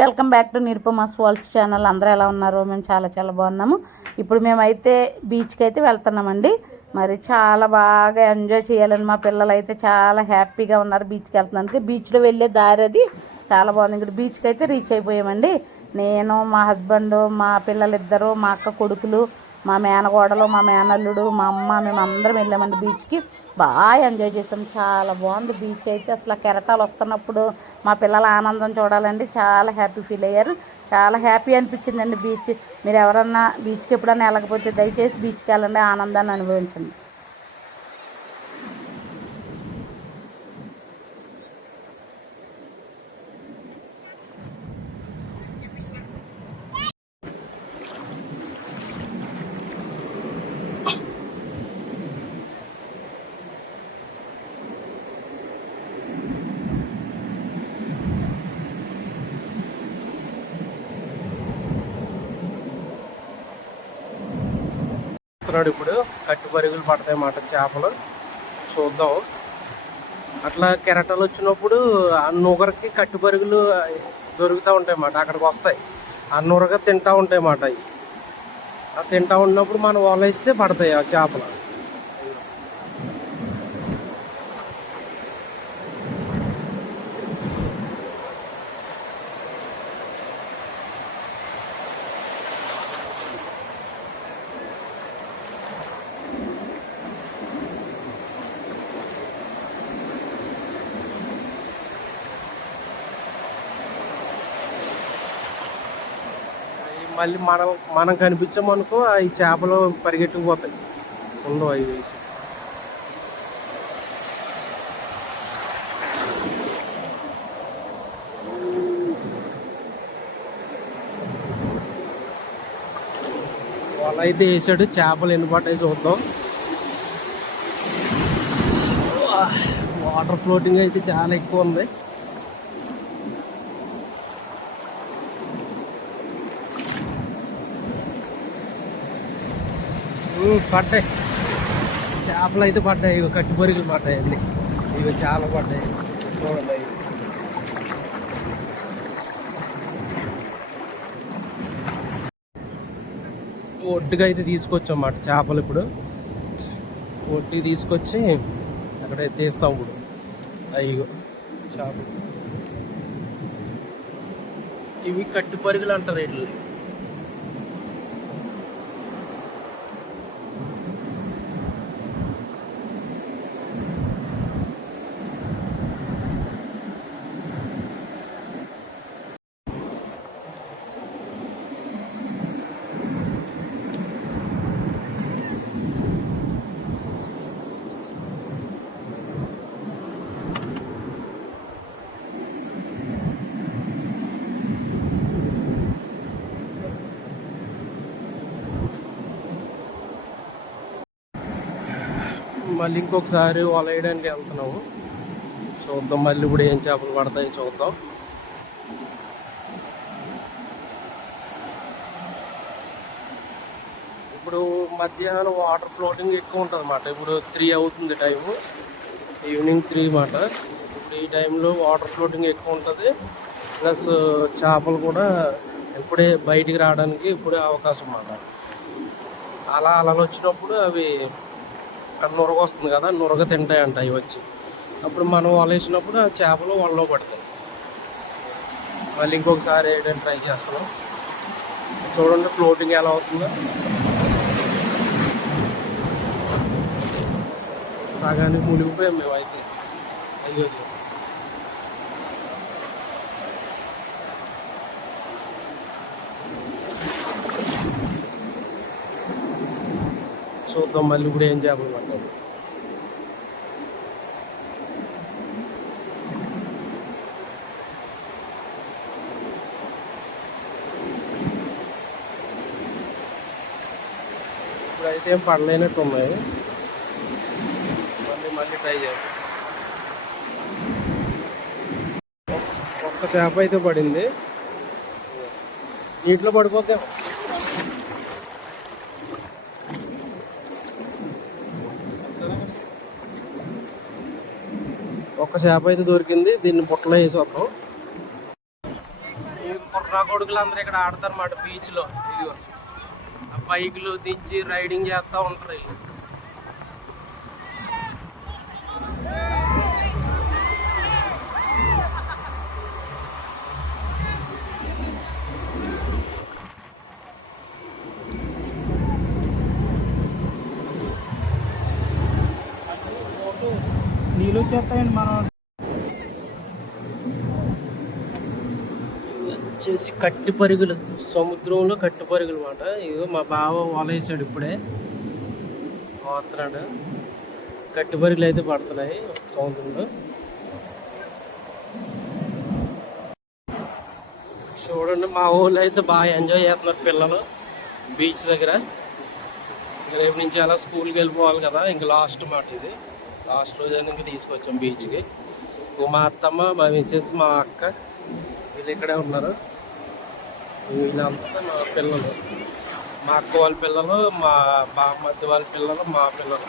Welcome back to Nirupama's falls channel. అందరూ ఎలా ఉన్నారు మేము చాలా చాలా బాగున్నాము. ఇప్పుడు మేమైతే బీచ్కి అయితే వెళ్తున్నామండి. మరి చాలా బాగా ఎంజాయ్ చేయాలని మా పిల్లలు అయితే చాలా హ్యాపీగా ఉన్నారు బీచ్కి వెళ్తున్నందుకు. బీచ్లో వెళ్ళే దారి అది చాలా బాగుంది. ఇక్కడ బీచ్కి అయితే రీచ్ అయిపోయామండి. నేను మా హస్బెండ్ మా పిల్లలిద్దరూ మా అక్క కొడుకులు మా మేనగోడలు మా మేనల్లుడు మా అమ్మ మేము అందరం వెళ్ళామండి బీచ్కి. బాగా ఎంజాయ్ చేసాం చాలా బాగుంది బీచ్ అయితే. అసలు కెరటాలు వస్తున్నప్పుడు మా పిల్లల ఆనందం చూడాలండి. చాలా హ్యాపీ ఫీల్ అయ్యారు. చాలా హ్యాపీ అనిపించిందండి బీచ్. మీరు ఎవరన్నా బీచ్కి ఎప్పుడన్నా వెళ్ళకపోతే దయచేసి బీచ్కి వెళ్ళండి. ఆనందాన్ని అనుభవించండి. పడుతున్నాడు ఇప్పుడు. కట్టు పరుగులు పడతాయి మాట చేపలు. చూద్దాం. అట్లా కెరటాలు వచ్చినప్పుడు ఆ నుగరకి కట్టు పరుగులు దొరుకుతూ ఉంటాయి అన్నమాట అక్కడికి వస్తాయి. ఆ నురగ తింటా ఉంటాయి అన్నమాట అవి. తింటూ తింటా ఉన్నప్పుడు మనం వలేస్తే పడతాయి ఆ చేపలు. మళ్ళీ మనం మనం కనిపించామనుకో ఈ చేపలు పరిగెట్టుకుపోతాయి ఉండవు అవి వేసి. వల అయితే వేసాడు చేపలు ఎన్ని పడ్డాయి చూద్దాం. వాటర్ ఫ్లోటింగ్ అయితే చాలా ఎక్కువ ఉంది. పడ్డాయి. చేపలు అయితే పడ్డాయి ఇవి కట్టి బొరుగులు పడ్డాయి అన్ని. ఇవి చాలా పడ్డాయి. చూడండి. ఒడ్డుగా అయితే తీసుకొచ్చాం అన్నమాట చేపలు ఇప్పుడు. ఒడ్డుకి తీసుకొచ్చి అక్కడ తీస్తాం ఇప్పుడు. అయ్యో చేపలు. ఇవి కట్టి పరుగులు అంటారు వీటిని మళ్ళీ ఇంకొకసారి వల వేయడానికి వెళ్తున్నాము. చూద్దాం మళ్ళీ ఇప్పుడు ఏం చేపలు పడతాయి చూద్దాం. ఇప్పుడు మధ్యాహ్నం వాటర్ ఫ్లోటింగ్ ఎక్కువ ఉంటుంది అన్నమాట ఇప్పుడు త్రీ అవుతుంది టైము. ఈవినింగ్ త్రీ మాట. ఇప్పుడు ఈ టైంలో వాటర్ ఫ్లోటింగ్ ఎక్కువ ఉంటుంది. ప్లస్ చేపలు కూడా ఇప్పుడే బయటికి రావడానికి ఇప్పుడే అవకాశం అన్నమాట. అలా అలలు వచ్చినప్పుడు అవి అక్కడ నురగ వస్తుంది కదా నురగ తింటాయంట అవి వచ్చి. అప్పుడు మనం వలేసినప్పుడు ఆ చేపలు వలలో పడతాయి. మళ్ళీ ఇంకొకసారి వేయడానికి ట్రై చేస్తున్నాం. చూడండి ఫ్లోటింగ్ ఎలా అవుతుందో. సగానికి మునిగిపోయాం మేము అయితే. అయ్యో. చూద్దాం మళ్ళీ ఇప్పుడు ఏం చేపలు పట్టాలి ఇప్పుడైతే ఏం పడలేనట్టు ఉన్నాయి. మళ్ళీ మళ్ళీ ట్రై చేస్తాం ఒక్క చేప అయితే పడింది. నీటిలో పడిపోతే ఒక్క చేప అయితే దొరికింది దీన్ని బుట్టలో వేసి వద్దాం నా కొడుకులు అందరూ ఇక్కడ ఆడతారు అన్నమాట బీచ్లో ఇదిగో. ఆ బైకులు దించి రైడింగ్ చేస్తూ ఉంటారు వీళ్ళు. వచ్చేస్తాయండి మనం వచ్చేసి కట్టి పరుగులు సముద్రంలో కట్టి పరుగులు మాట. ఇదిగో మా బావ వలేసాడు వేసాడు ఇప్పుడే. పోతున్నాడు. కట్టి పరుగులు అయితే పడుతున్నాయి సముద్రంలో. చూడండి మా ఊళ్ళో అయితే బాగా ఎంజాయ్ చేస్తున్నారు పిల్లలు బీచ్ దగ్గర. రేపు నుంచి అలా స్కూల్కి వెళ్ళిపోవాలి కదా ఇంకా లాస్ట్ మాట ఇది. లాస్ట్ రోజు నుంచి తీసుకొచ్చాం బీచ్కి. మా అత్తమ్మ మా మిస్సెస్ మా అక్క వీళ్ళు ఇక్కడే ఉన్నారు. వీళ్ళంతా మా పిల్లలు. మా అక్క వాళ్ళ పిల్లలు మా బామ్మద్ది వాళ్ళ పిల్లలు మా పిల్లలు.